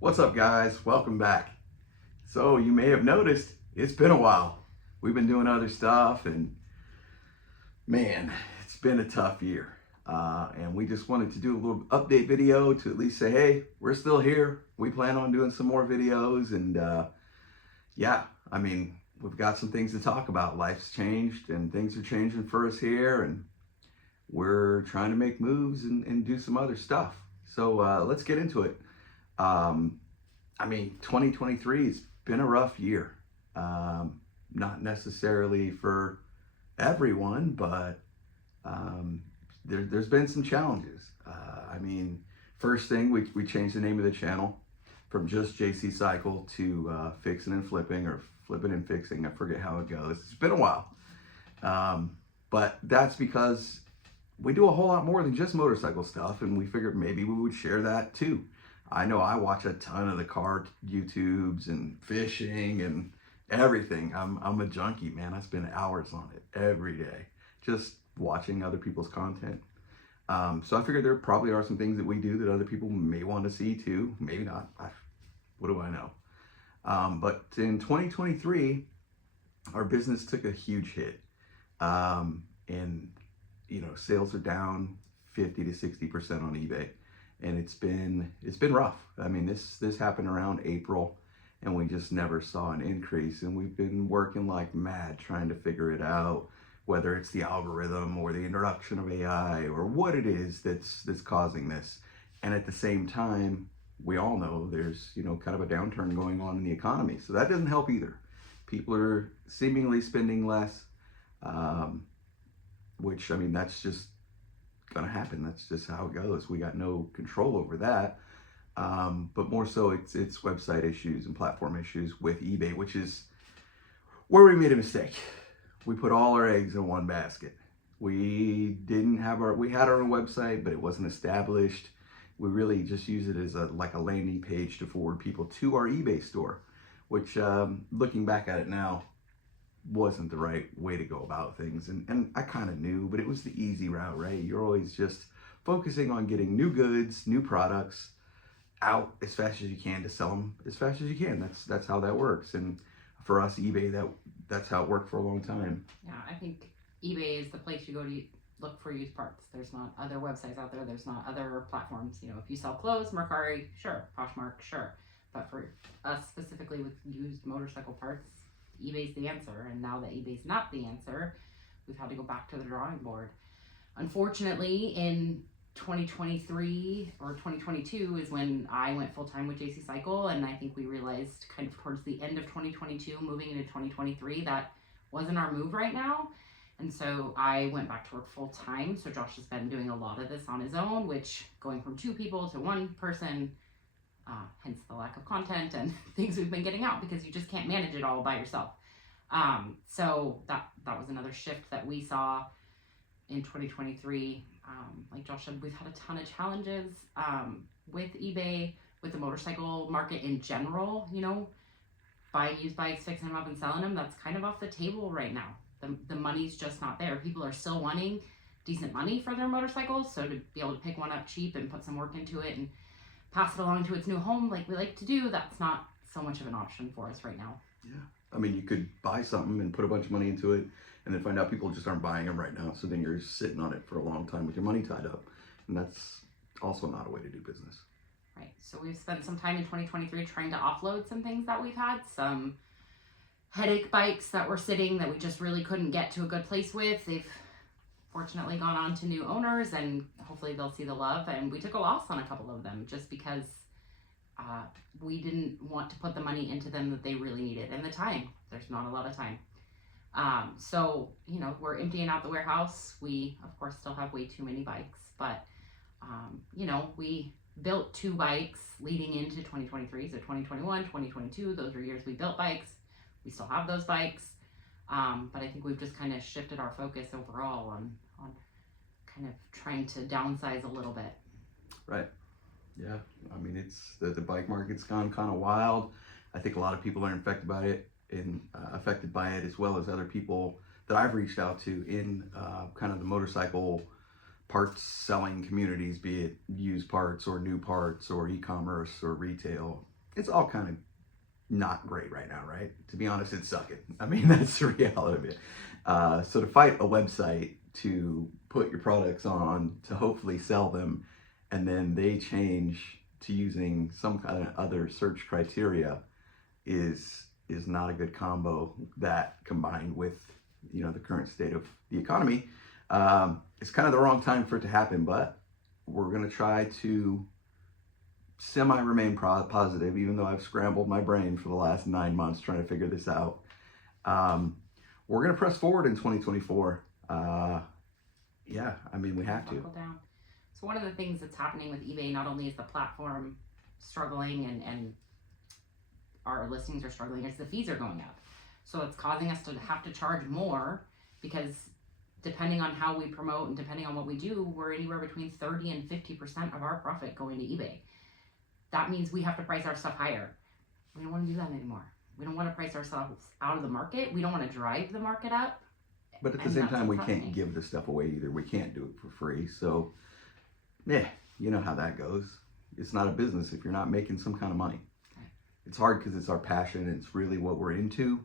What's up, guys? Welcome back. So you may have noticed it's been a while. We've been doing other stuff, and man, it's been a tough year. And we just wanted to do a little update video to at least say, hey, we're still here. We plan on doing some more videos, and yeah, I mean, we've got some things to talk about. Life's changed, and things are changing for us here, and we're trying to make moves and do some other stuff. So let's get into it. I mean, 2023 has been a rough year. Not necessarily for everyone, but there's been some challenges. I mean, first thing, we changed the name of the channel from just JCCYCLE to Fixing and Flipping, or Flipping and Fixing. I forget how it goes. It's been a while. But that's because we do a whole lot more than just motorcycle stuff, and we figured maybe we would share that too. I know I watch a ton of the car YouTubes and fishing and everything. I'm a junkie, man. I spend hours on it every day, just watching other people's content. So I figured there probably are some things that we do that other people may want to see too. Maybe not. What do I know? But in 2023, our business took a huge hit. And you know, sales are down 50 to 60% on eBay. And it's been rough. I mean, this happened around April, and we just never saw an increase. And we've been working like mad trying to figure it out, whether it's the algorithm or the introduction of AI or what it is that's causing this. And at the same time, we all know there's, you know, kind of a downturn going on in the economy. So that doesn't help either. People are seemingly spending less, which, I mean, that's just gonna happen. That's just how it goes. We got no control over that. But more so it's website issues and platform issues with eBay, which is where we made a mistake. We put all our eggs in one basket. We had our own website, but it wasn't established. We really just use it as like a landing page to forward people to our eBay store, which looking back at it now, wasn't the right way to go about things. And I kind of knew, but it was the easy route, right? You're always just focusing on getting new goods, new products out as fast as you can to sell them as fast as you can. That's how that works. And for us, eBay, that's how it worked for a long time. Yeah, I think eBay is the place you go to look for used parts. There's not other websites out there. There's not other platforms. You know, if you sell clothes, Mercari, sure. Poshmark, sure. But for us specifically with used motorcycle parts, eBay's the answer. And now that eBay's not the answer, we've had to go back to the drawing board. Unfortunately, in 2023 or 2022 is when I went full-time with JCCYCLE, and I think we realized kind of towards the end of 2022 moving into 2023 that wasn't our move right now, and so I went back to work full-time. So Josh has been doing a lot of this on his own, which going from 2 people to 1 person, hence the lack of content and things we've been getting out, because you just can't manage it all by yourself. So that was another shift that we saw in 2023. Like Josh said, we've had a ton of challenges with eBay, with the motorcycle market in general. You know, buying used bikes, fixing them up and selling them, that's kind of off the table right now. The money's just not there. People are still wanting decent money for their motorcycles, so to be able to pick one up cheap and put some work into it and pass it along to its new home like we like to do, that's not so much of an option for us right now. Yeah. I mean, you could buy something and put a bunch of money into it and then find out people just aren't buying them right now. So then you're sitting on it for a long time with your money tied up. And that's also not a way to do business. Right. So we've spent some time in 2023 trying to offload some things that we've had, some headache bikes that were sitting that we just really couldn't get to a good place with. They've fortunately gone on to new owners, and hopefully they'll see the love. And we took a loss on a couple of them just because we didn't want to put the money into them that they really needed, and the time. There's not a lot of time. So, you know, we're emptying out the warehouse. We, of course, still have way too many bikes, but, you know, we built 2 bikes leading into 2023. So 2021, 2022, those were years we built bikes. We still have those bikes. But I think we've just kind of shifted our focus overall on kind of trying to downsize a little bit. Right. Yeah. I mean, it's the bike market's gone kind of wild. I think a lot of people are affected by it as well as other people that I've reached out to in kind of the motorcycle parts selling communities, be it used parts or new parts or e-commerce or retail. It's all kind of not great right now, right? To be honest, it's sucking. I mean, that's the reality of it. So to fight a website to put your products on, to hopefully sell them, and then they change to using some kind of other search criteria is not a good combo. That combined with, you know, the current state of the economy, it's kind of the wrong time for it to happen, but we're going to try to remain positive, even though I've scrambled my brain for the last 9 months trying to figure this out. We're going to press forward in 2024. Yeah, I mean, we have to. Buckle down. So one of the things that's happening with eBay, not only is the platform struggling and our listings are struggling, is the fees are going up. So it's causing us to have to charge more, because depending on how we promote and depending on what we do, we're anywhere between 30 and 50% of our profit going to eBay. That means we have to price our stuff higher. We don't want to do that anymore. We don't want to price ourselves out of the market. We don't want to drive the market up. But at the same time, we can't give the stuff away either. We can't do it for free. So, yeah, you know how that goes. It's not a business if you're not making some kind of money. Okay. It's hard because it's our passion and it's really what we're into.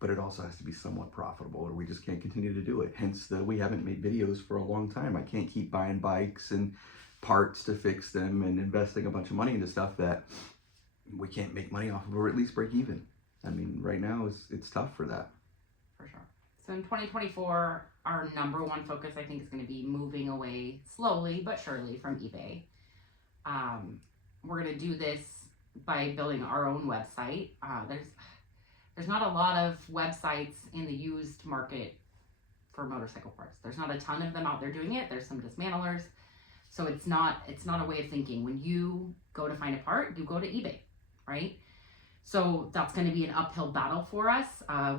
But it also has to be somewhat profitable, or we just can't continue to do it. Hence, we haven't made videos for a long time. I can't keep buying bikes and parts to fix them and investing a bunch of money into stuff that we can't make money off of, or at least break even. I mean, right now it's tough for that. For sure. So in 2024, our number one focus, I think, is going to be moving away slowly but surely from eBay. We're going to do this by building our own website. There's not a lot of websites in the used market for motorcycle parts. There's not a ton of them out there doing it. There's some dismantlers. So it's not a way of thinking. When you go to find a part, you go to eBay, right? So that's going to be an uphill battle for us.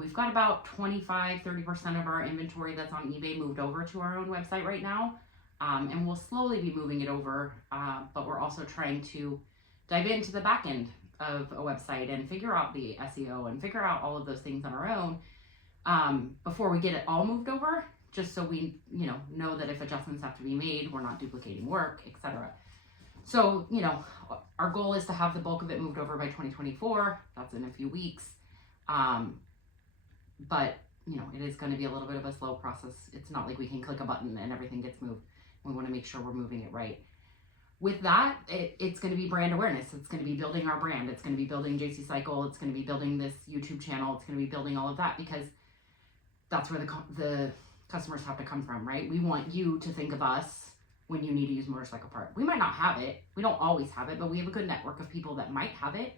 We've got about 25-30% of our inventory that's on eBay moved over to our own website right now. And we'll slowly be moving it over. But we're also trying to dive into the back end of a website and figure out the SEO and figure out all of those things on our own before we get it all moved over, just so we know that if adjustments have to be made, we're not duplicating work, etc. So, our goal is to have the bulk of it moved over by 2024. That's in a few weeks. But, it is going to be a little bit of a slow process. It's not like we can click a button and everything gets moved. We want to make sure we're moving it right. With that, it's going to be brand awareness. It's going to be building our brand. It's going to be building JCCYCLE. It's going to be building this YouTube channel. It's going to be building all of that, because that's where the customers have to come from, right? We want you to think of us when you need to use a motorcycle part. We might not have it. We don't always have it, but we have a good network of people that might have it.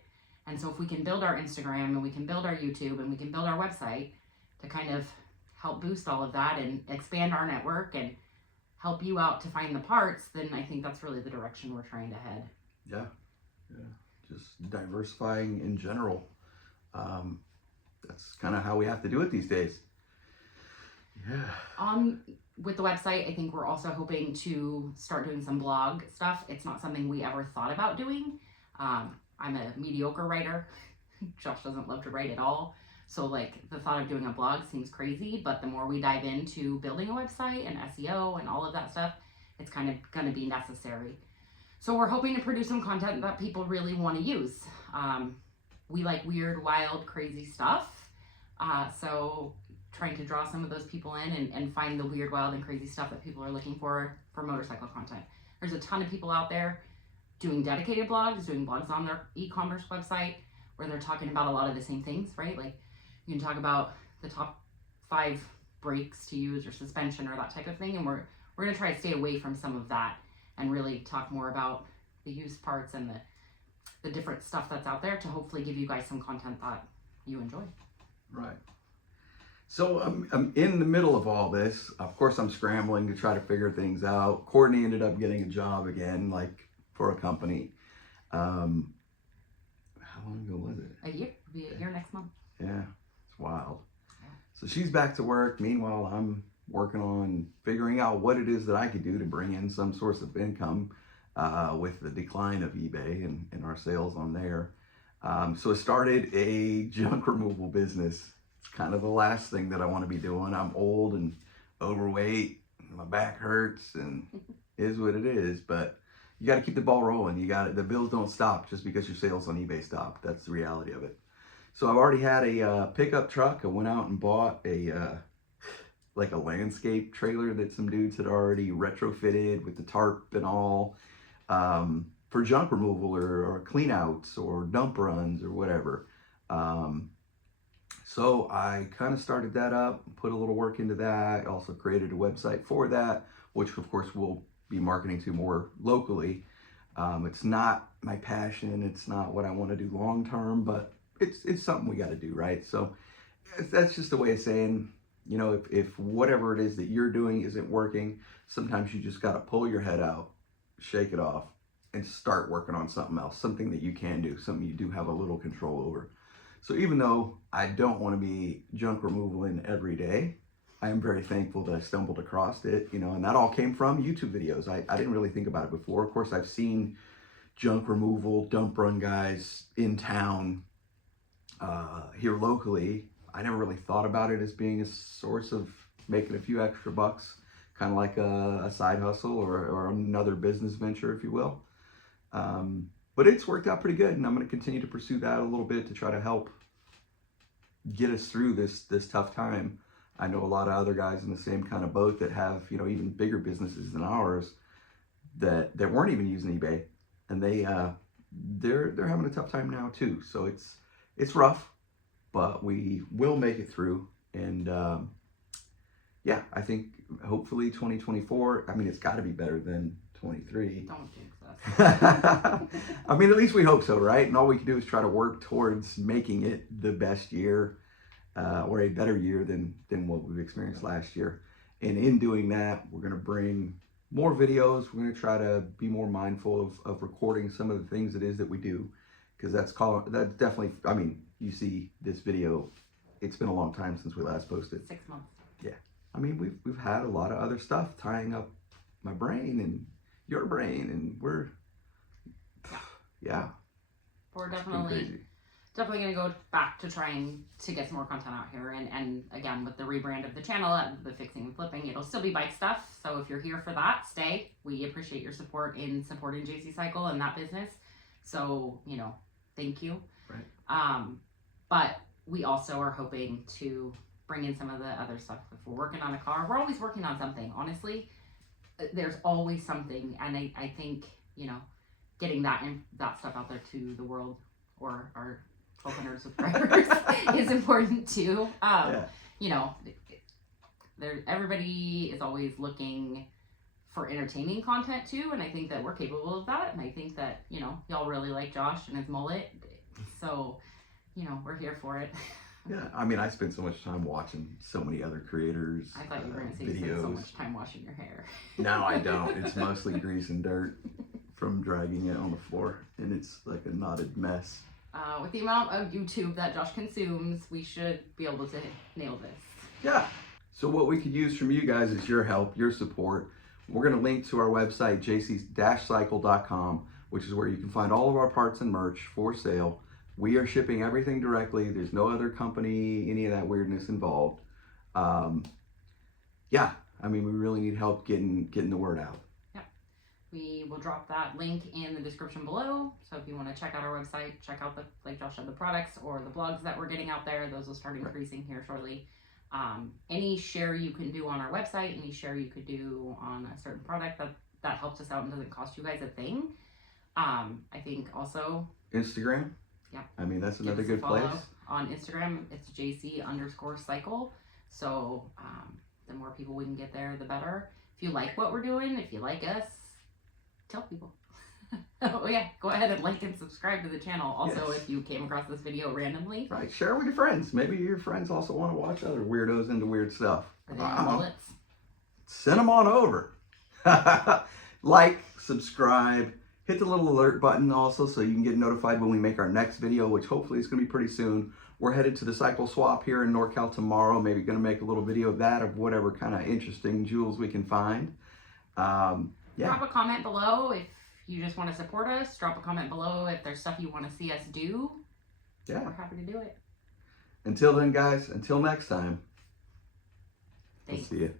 And so if we can build our Instagram and we can build our YouTube and we can build our website to kind of help boost all of that and expand our network and help you out to find the parts, then I think that's really the direction we're trying to head. Yeah. Just diversifying in general. That's kind of how we have to do it these days. Yeah. With the website, I think we're also hoping to start doing some blog stuff. It's not something we ever thought about doing. I'm a mediocre writer. Josh doesn't love to write at all. So the thought of doing a blog seems crazy, but the more we dive into building a website and SEO and all of that stuff, it's kind of going to be necessary. So we're hoping to produce some content that people really want to use. We like weird, wild, crazy stuff. So trying to draw some of those people in and find the weird, wild, and crazy stuff that people are looking for motorcycle content. There's a ton of people out there doing dedicated blogs, doing blogs on their e-commerce website where they're talking about a lot of the same things, right? You can talk about the top 5 brakes to use or suspension or that type of thing. And we're going to try to stay away from some of that and really talk more about the used parts and the different stuff that's out there to hopefully give you guys some content that you enjoy. Right. So I'm in the middle of all this. Of course, I'm scrambling to try to figure things out. Courtney ended up getting a job again, for a company. How long ago was it? A year. It'll be a year next month. Yeah, it's wild. Yeah. So she's back to work. Meanwhile, I'm working on figuring out what it is that I could do to bring in some source of income with the decline of eBay and our sales on there. So I started a junk removal business. It's kind of the last thing that I want to be doing. I'm old and overweight. my back hurts, and is what it is. But you got to keep the ball rolling. The bills don't stop just because your sales on eBay stop. That's the reality of it. So I've already had a pickup truck. I went out and bought a like a landscape trailer that some dudes had already retrofitted with the tarp and all, for junk removal or clean outs or dump runs or whatever. So I kind of started that up, put a little work into that. Also created a website for that, which of course we'll be marketing to more locally. It's not my passion. It's not what I want to do long term, but it's something we got to do, right? So that's just a way of saying, you know, if whatever it is that you're doing isn't working, sometimes you just got to pull your head out, shake it off, and start working on something else, something that you can do, something you do have a little control over. So even though I don't want to be junk removal in every day, I am very thankful that I stumbled across it, you know, and that all came from YouTube videos. I didn't really think about it before. Of course, I've seen junk removal, dump run guys in town here locally. I never really thought about it as being a source of making a few extra bucks, kind of like a side hustle or another business venture, if you will. But it's worked out pretty good, and I'm going to continue to pursue that a little bit to try to help get us through this tough time. I know a lot of other guys in the same kind of boat that have, you know, even bigger businesses than ours that weren't even using eBay, and they're having a tough time now too. So it's rough, but we will make it through. And yeah, I think hopefully 2024. I mean, it's got to be better than 23. Don't jinx us. I mean, at least we hope so, right? And all we can do is try to work towards making it the best year, or a better year than what we've experienced last year. And in doing that, we're going to bring more videos. We're going to try to be more mindful of recording some of the things it is that we do, because that's definitely, I mean, you see this video, it's been a long time since we last posted. 6 months. Yeah. I mean, we've had a lot of other stuff tying up my brain and your brain, and we're definitely going to go back to trying to get some more content out here. And again, with the rebrand of the channel and the fixing and flipping, it'll still be bike stuff. So if you're here for that, stay. We appreciate your support in supporting JCCYCLE and that business. So, you know, thank you. Right. But we also are hoping to bring in some of the other stuff. If we're working on a car, we're always working on something. Honestly, there's always something. And I think, you know, getting that stuff out there to the world or our 1,200 subscribers is important too. You know, everybody is always looking for entertaining content too, and I think that we're capable of that. And I think that, you know, y'all really like Josh and his mullet, so, you know, we're here for it. Yeah, I mean, I spend so much time watching so many other creators. I thought you were going to say you spend so much time washing your hair. No, I don't. It's mostly grease and dirt from dragging it on the floor, and it's like a knotted mess. With the amount of YouTube that Josh consumes, we should be able to nail this. Yeah. So what we could use from you guys is your help, your support. We're going to link to our website, jc-cycle.com, which is where you can find all of our parts and merch for sale. We are shipping everything directly. There's no other company, any of that weirdness involved. Yeah, I mean, we really need help getting the word out. We will drop that link in the description below. So if you want to check out our website, check out like Josh said, the products or the blogs that we're getting out there. Those will start increasing here shortly. Any share you can do on our website, any share you could do on a certain product, that helps us out and doesn't cost you guys a thing. I think also Instagram. Yeah. I mean, that's another good place. On Instagram, it's JC_cycle. So the more people we can get there, the better. If you like what we're doing, if you like us, tell people. Oh yeah, go ahead and like and subscribe to the channel. Also, if you came across this video randomly, right, share it with your friends. Maybe your friends also want to watch other weirdos into weird stuff. Send them on over. Like, subscribe, hit the little alert button also so you can get notified when we make our next video, which hopefully is going to be pretty soon. We're headed to the cycle swap here in NorCal tomorrow. Maybe going to make a little video of that, of whatever kind of interesting jewels we can find. Yeah. Drop a comment below if you just want to support us. Drop a comment below if there's stuff you want to see us do. Yeah. We're happy to do it. Until then, guys, until next time. Thanks. We'll see you.